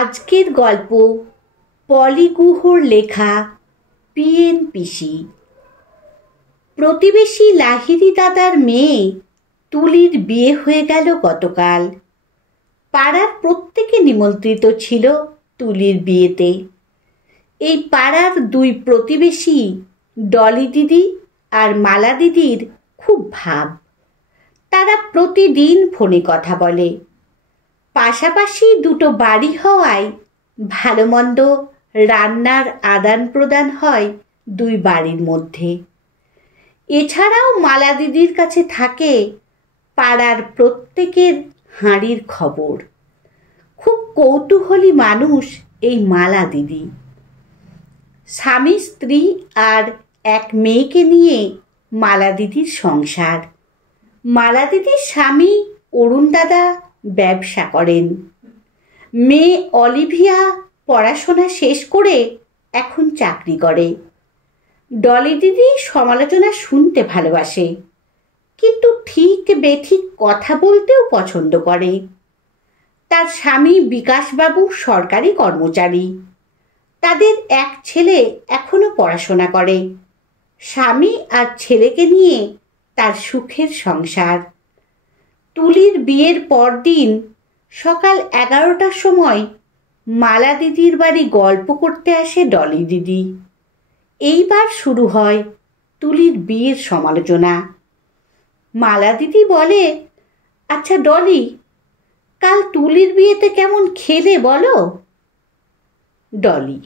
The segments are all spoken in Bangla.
আজকের গল্প পলি গুহর লেখা পিএন পিসি। প্রতিবেশী লাহিড়ী দাদার মেয়ে তুলির বিয়ে হয়ে গেল গতকাল। পাড়ার প্রত্যেকে নিমন্ত্রিত ছিল তুলির বিয়েতে। এই পাড়ার দুই প্রতিবেশী ডলি দিদি আর মালা দিদির খুব ভাব। তারা প্রতিদিন ফোনে কথা বলে। পাশাপাশি দুটো বাড়ি হওয়ায় ভালো মন্দ রান্নার আদান প্রদান হয় দুই বাড়ির মধ্যে। এছাড়াও মালা দিদির কাছে থাকে পাড়ার প্রত্যেকের হাঁড়ির খবর। খুব কৌতূহলী মানুষ এই মালা দিদি। স্বামী স্ত্রী আর এক মেয়েকে নিয়ে মালা দিদির সংসার। মালা দিদির স্বামী অরুণ দাদা ব্যবসা করেন। মেয়ে অলিভিয়া পড়াশোনা শেষ করে এখন চাকরি করে। ডলি দিদি সমালোচনা শুনতে ভালোবাসে, কিন্তু ঠিক বেঠিক কথা বলতেও পছন্দ করে। তার স্বামী বিকাশবাবু সরকারি কর্মচারী। তাদের এক ছেলে এখনো পড়াশোনা করে। স্বামী আর ছেলেকে নিয়ে তার সুখের সংসার। তুলির বিয়ের পরদিন সকাল 11টার সময় মালা দিদির বাড়ি গল্প করতে আসে ডলি দিদি। এইবার শুরু হয় তুলির বিয়ের সমালোচনা। মালা দিদি বলে, আচ্ছা ডলি, কাল তুলির বিয়েতে কেমন খেলে বলো? ডলি: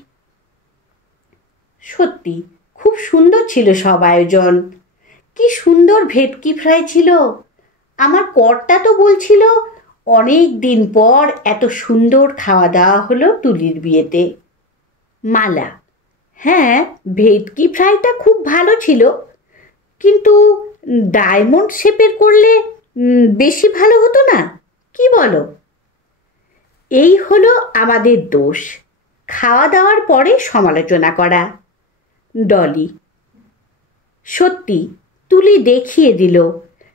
সত্যি খুব সুন্দর ছিল সব আয়োজন। কি সুন্দর ভেটকি ফ্রাই ছিল। আমার কর্তা তো বলছিল অনেক দিন পর এত সুন্দর খাওয়া দাওয়া হলো তুলির বিয়েতে। মালা: হ্যাঁ, ভেটকি ফ্রাইটা খুব ভালো ছিল, কিন্তু ডায়মন্ড শেপের করলে বেশি ভালো হতো না, কি বলো? এই হলো আমাদের দোষ, খাওয়া দাওয়ার পরে সমালোচনা করা। ডলি: সত্যি তুলি দেখিয়ে দিল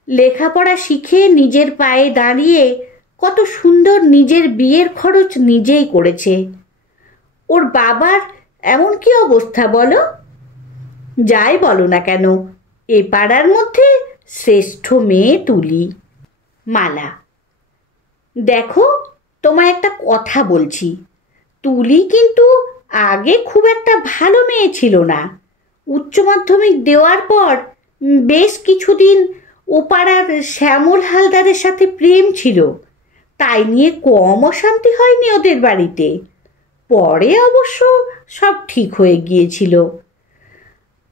লেখাপড়া শিখে নিজের পায়ে দাঁড়িয়ে কত সুন্দর নিজের বিয়ের খরচ নিজেই করেছে। ওর বাবার এমন কি অবস্থা বলো? যাই বলো না কেন, এ পাড়ার মধ্যে শ্রেষ্ঠ মেয়ে তুলি। মালা: দেখো, তোমায় একটা কথা বলছি, তুলি কিন্তু আগে খুব একটা ভালো মেয়ে ছিল না। উচ্চ মাধ্যমিক দেওয়ার পর বেশ কিছুদিন ও পাড়ার শ্যামল হালদারের সাথে প্রেম ছিল, তাই নিয়ে কম অশান্তি হয়নি ওদের বাড়িতে। পরে অবশ্য সব ঠিক হয়ে গিয়েছিল।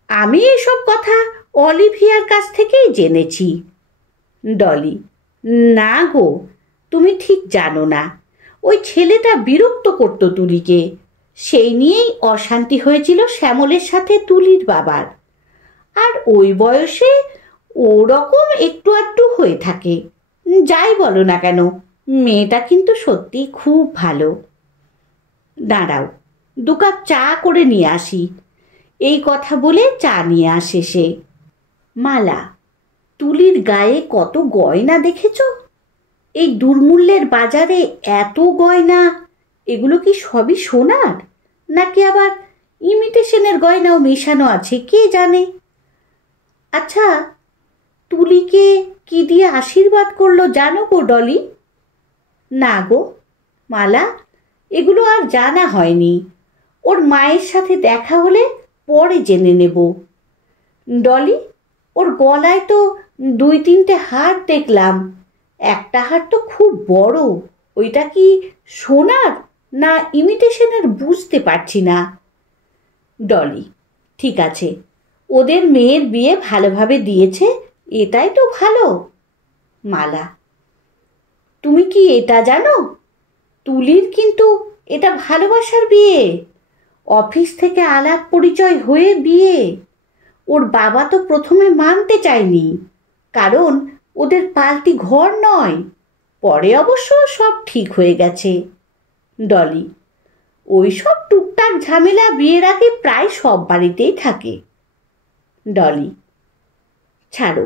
আমি এসব কথা অলিভিয়ার কাছ থেকেই জেনেছি। ডলি: না গো, তুমি ঠিক জানো না। ওই ছেলেটা বিরক্ত করত তুলিকে, সেই নিয়েই অশান্তি হয়েছিল শ্যামলের সাথে তুলির বাবার। আর ওই বয়সে ওরকম একটু আধটু হয়ে থাকে। যাই বলো না কেন, মেয়েটা কিন্তু সত্যি খুব ভালো। দাঁড়াও, 2 কাপ চা করে নিয়ে আসি। এই কথা বলে চা নিয়ে আসে সে। মালা: তুলির গায়ে কত গয়না দেখেছ? এই দুর্মূল্যের বাজারে এত গয়না, এগুলো কি সবই সোনার, নাকি আবার ইমিটেশনের গয়নাও মেশানো আছে কে জানে? আচ্ছা, তুলিকে কি দিয়ে আশীর্বাদ করলো জানো গো ডলি? না গো মালা, এগুলো আর জানা হয়নি। ওর মায়ের সাথে দেখা হলে পরে জেনে নেব। ডলি: ওর গলায় তো 2-3টে হার দেখলাম। একটা হার তো খুব বড়, ওইটা কি সোনার না ইমিটেশনের বুঝতে পারছি না। ডলি: ঠিক আছে, ওদের মেয়ের বিয়ে ভালোভাবে দিয়েছে, এটাই তো ভালো। মালা: তুমি কি এটা জানো, তুলির কিন্তু এটা ভালোবাসার বিয়ে, অফিস থেকে আলাপ পরিচয় হয়ে বিয়ে। ওর বাবা তো প্রথমে মানতে চায়নি, কারণ ওদের পাল্টি ঘর নয়। পরে অবশ্য সব ঠিক হয়ে গেছে। ডলি: ওই সব টুকটাক ঝামেলা বিয়ের আগে প্রায় সব বাড়িতেই থাকে। ডলি: ছাড়ো,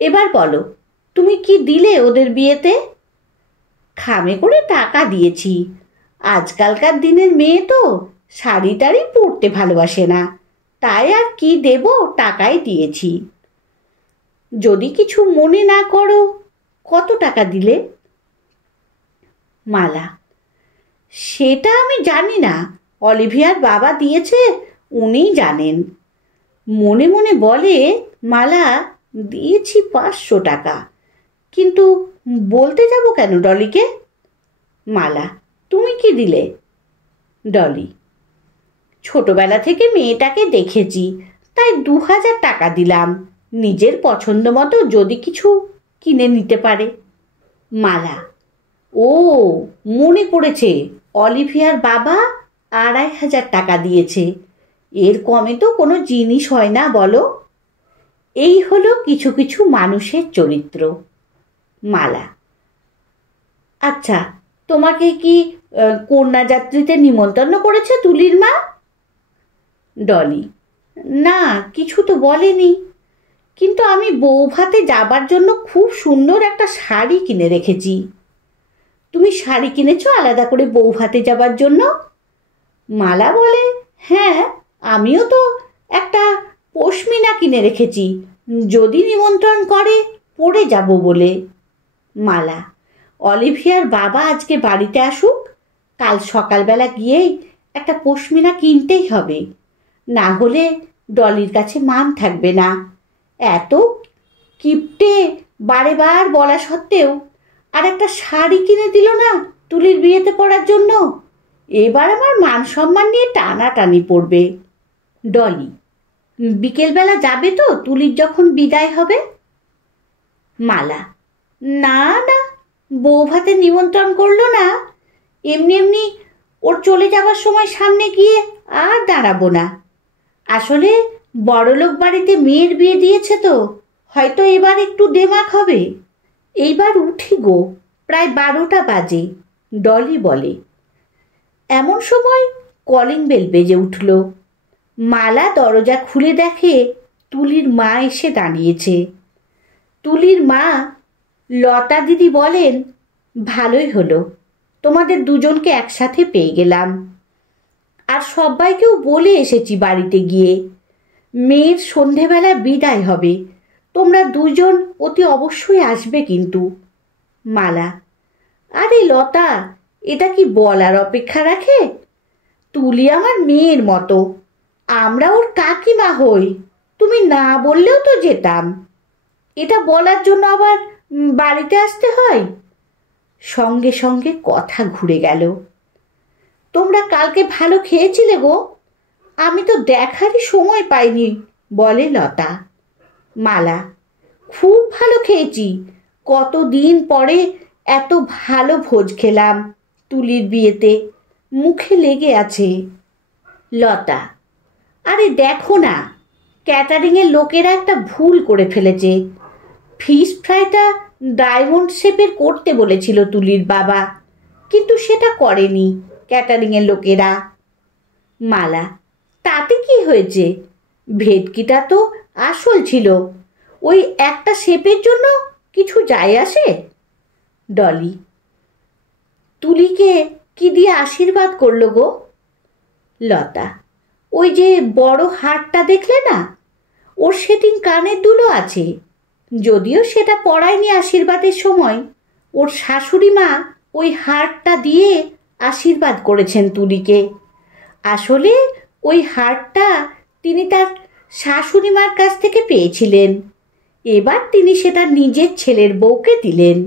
এবার বলো, তুমি কি দিলে ওদের বিয়েতে? খামে করে টাকা দিয়েছি, আজকালকার দিনের মেয়ে তো শাড়ি টাড়ি পরতে ভালোবাসে না, তাই আর কি দেব, টাকাই দিয়েছি। যদি কিছু মনে না করো, কত টাকা দিলে? মালা: সেটা আমি জানি না, অলিভিয়ার বাবা দিয়েছে, উনিই জানেন। মনে মনে বলে মালা, দিয়েছি 500 টাকা, কিন্তু বলতে যাব কেন ডলিকে? মালা: তুমি কি দিলে? ডলি: ছোটবেলা থেকে মেয়েটাকে দেখেছি, তাই 2000 টাকা দিলাম, নিজের পছন্দ মতো যদি কিছু কিনে নিতে পারে। মালা: ও, মনে পড়েছে, অলিভিয়ার বাবা 2500 টাকা দিয়েছে, এর কমে তো কোনো জিনিস হয় না বলো। এই হলো কিছু কিছু মানুষের চরিত্র। মালা: আচ্ছা, তোমাকে কি কন্যাযাত্রীতে নিমন্ত্রণ করেছে তুলির মা? ডলি: না, কিছু তো বলেনি, কিন্তু আমি বৌভাতে যাবার জন্য খুব সুন্দর একটা শাড়ি কিনে রেখেছি। তুমি শাড়ি কিনেছো আলাদা করে বৌভাতে যাবার জন্য? মালা বলে, হ্যাঁ, আমিও তো একটা পশমিনা কিনে রেখেছি, যদি নিমন্ত্রণ করে পরে যাব বলে। মালা: অলিভিয়ার বাবা আজকে বাড়িতে আসুক, কাল সকালবেলা গিয়েই একটা পশমিনা কিনতেই হবে, না হলে ডলির কাছে মান থাকবে না। এত কিপটে বারে বার বলা সত্ত্বেও আর একটা শাড়ি কিনে দিল না তুলির বিয়েতে পরার জন্য। এবার আমার মান সম্মান নিয়ে টানাটানি পড়বে। ডলি: বিকেলবেলা যাবে তো তুলির যখন বিদায় হবে? মালা: না না, বৌভাতে নিমন্ত্রণ করলো না, এমনি এমনি ওর চলে যাবার সময় সামনে গিয়ে আর দাঁড়াবো না। আসলে বড়লোক বাড়িতে মেয়ের বিয়ে দিয়েছে তো, হয়তো এবার একটু দেমাক হবে। এইবার উঠি গো, প্রায় 12টা বাজে। ডলি বলে। এমন সময় কলিং বেল বেজে উঠল। মালা দরজা খুলে দেখে তুলির মা এসে দাঁড়িয়েছে। তুলির মা লতা দিদি বলেন, ভালোই হলো, তোমাদের দুজনকে একসাথে পেয়ে গেলাম। আর সবাইকেও বলে এসেছি বাড়িতে গিয়ে, মেয়ের সন্ধেবেলা বিদায় হবে, তোমরা দুজন অতি অবশ্যই আসবে কিন্তু। মালা: আরে লতা, এটা কি বলার অপেক্ষা রাখে? তুলি আমার মেয়ের মতো, আমরা ওর কাকিমা হই, তুমি না বললেও তো যেতাম। এটা বলার জন্য আবার বাড়িতে আসতে হয়? সঙ্গে সঙ্গে কথা ঘুরে গেল। তোমরা কালকে ভালো খেয়েছিলে গো, আমি তো দেখারই সময় পাইনি, বলে লতা। মালা: খুব ভালো খেয়েছি, কতদিন পরে এত ভালো ভোজ খেলাম, তুলির বিয়েতে মুখে লেগে আছে। লতা: আরে দেখো না, ক্যাটারিংয়ের লোকেরা একটা ভুল করে ফেলেছে, ফিশ ফ্রাইটা ডায়মন্ড শেপের করতে বলেছিল তুলির বাবা, কিন্তু সেটা করেনি ক্যাটারিংয়ের লোকেরা। মালা: তাতে কি হয়েছে, ভেটকিটা তো আসল ছিল, ওই একটা শেপের জন্য কিছু যায় আসে? ডলি: তুলিকে কি দিয়ে আশীর্বাদ করলো গো? লতা: ওই যে বড় হারটা দেখলে না, ওর সেদিন কানের দুলও আছে, যদিও সেটা পরায়নি আশীর্বাদের সময়, ওর শাশুড়ি মা ওই হারটা দিয়ে আশীর্বাদ করেছেন তুলিকে। আসলে ওই হারটা তিনি তার শাশুড়ি মার কাছ থেকে পেয়েছিলেন, এবার তিনি সেটা নিজের ছেলের বউকে দিলেন।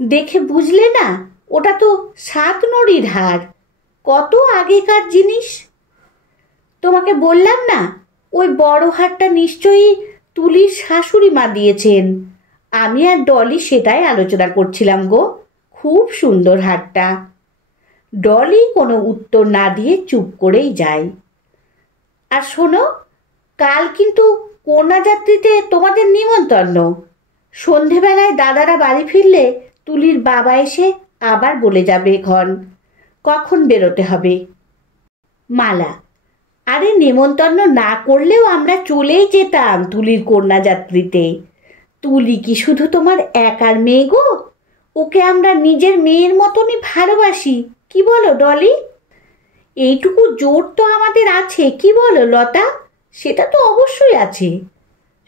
দেখে বুঝলে না, ওটা তো 7 নড়ির হার, কত আগেকার জিনিস। তোমাকে বললাম না, ওই বড় হারটা নিশ্চয়ই তুলির শাশুড়ি মা দিয়েছেন। আমি আর ডলি সেটাই আলোচনা করছিলাম গো, খুব সুন্দর হারটা। ডলি কোনো উত্তর না দিয়ে চুপ করেই যায়। আর শোনো, কাল কিন্তু কন্যাযাত্রীতে তোমাদের নিমন্ত্রণ, সন্ধেবেলায় দাদারা বাড়ি ফিরলে তুলির বাবা এসে আবার বলে যাবে কখন বেরোতে হবে। মালা: আরে নেমন্তন্ন না করলেও আমরা চলেই যেতাম তুলির কন্যাযাত্রীতে। তুলি কি শুধু তোমার একার মেয়ে গো, ওকে আমরা নিজের মেয়ের মতনই ভালোবাসি, কি বলো ডলি? এইটুকু জোর তো আমাদের আছে, কি বলো লতা? সেটা তো অবশ্যই আছে।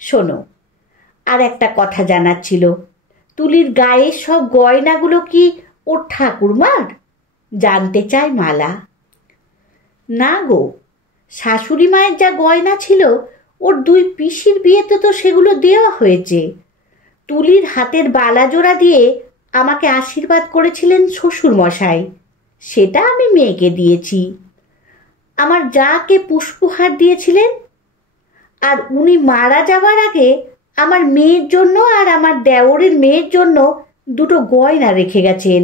শোনো, আর একটা কথা জানার ছিল। তুলির গায়ের সব গয়নাগুলো কি ওর ঠাকুরমার? জানতে চায় মালা। না গো, শাশুড়ি মায়ের যা গয়না ছিল ওর দুই পিসির বিয়েতে তো সেগুলো দেওয়া হয়েছে। তুলির হাতের বালা জোড়া দিয়ে আমাকে আশীর্বাদ করেছিলেন শ্বশুর মশাই, সেটা আমি মেয়েকে দিয়েছি। আমার যাকে পুষ্পহার দিয়েছিলেন, আর উনি মারা যাবার আগে আমার মেয়ের জন্য আর আমার দেওরের মেয়ের জন্য দুটো গয়না রেখে গেছেন।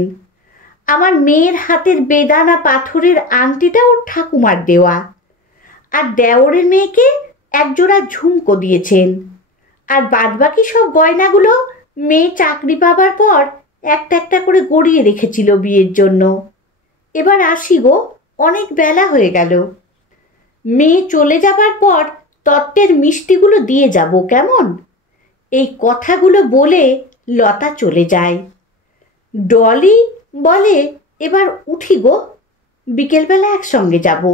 আমার মেয়ের হাতের বেদানা পাথরের আংটিটা ওর ঠাকুমার দেওয়া, আর দেওরের মেয়েকে একজোড়া ঝুমকো দিয়েছেন। আর বাদবাকি সব গয়নাগুলো মেয়ে চাকরি পাবার পর একটা একটা করে গড়িয়ে রেখেছিল বিয়ের জন্য। এবার আসি গো, অনেক বেলা হয়ে গেল। মেয়ে চলে যাবার পর তত্ত্বের মিষ্টিগুলো দিয়ে যাব, কেমন? এই কথাগুলো বলে লতা চলে যায়। ডলি বলে, এবার উঠি গো, বিকেলবেলা একসঙ্গে যাব।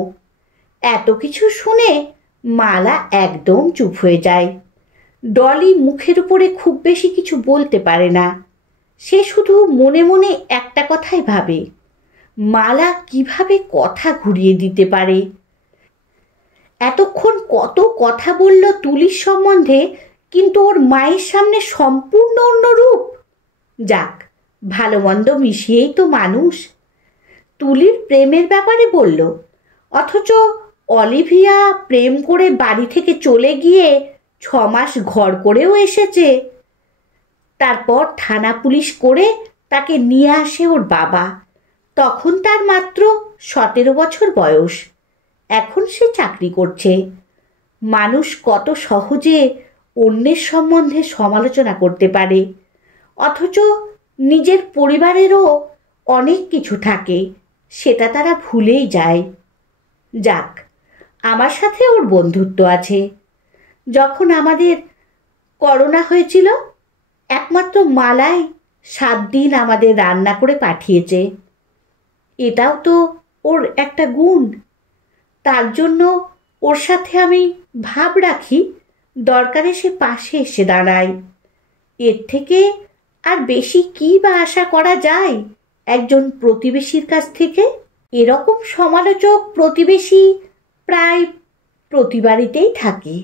এত কিছু শুনে মালা একদম চুপ হয়ে যায়। ডলি মুখের উপরে খুব বেশি কিছু বলতে পারে না। সে শুধু মনে মনে একটা কথাই ভাবে, মালা কিভাবে কথা ঘুরিয়ে দিতে পারে। এতক্ষণ কত কথা বলল তুলির সম্বন্ধে, কিন্তু ওর মায়ের সামনে সম্পূর্ণ অন্য রূপ। যাক, ভালো মন্দ মিশিয়েই তো মানুষ। তুলির প্রেমের ব্যাপারে বলল, অথচ অলিভিয়া প্রেম করে বাড়ি থেকে চলে গিয়ে 6 মাস ঘর করেও এসেছে। তারপর থানা পুলিশ করে তাকে নিয়ে আসে ওর বাবা। তখন তার মাত্র 17 বছর বয়স। এখন সে চাকরি করছে। মানুষ কত সহজে অন্যের সম্বন্ধে সমালোচনা করতে পারে, অথচ নিজের পরিবারেরও অনেক কিছু থাকে, সেটা তারা ভুলেই যায়। যাক, আমার সাথে ওর বন্ধুত্ব আছে। যখন আমাদের করোনা হয়েছিল, একমাত্র মালাই 7 দিন আমাদের রান্না করে পাঠিয়েছে। এটাও তো ওর একটা গুণ। তার জন্য ওর সাথে আমি ভাব রাখি, দরকারে সে পাশে এসে দাঁড়ায়। এর থেকে আর বেশি কি বা আশা করা যায় একজন প্রতিবেশীর কাছ থেকে? এরকম সমালোচক প্রতিবেশী প্রায় প্রতি বাড়িতেই থাকে।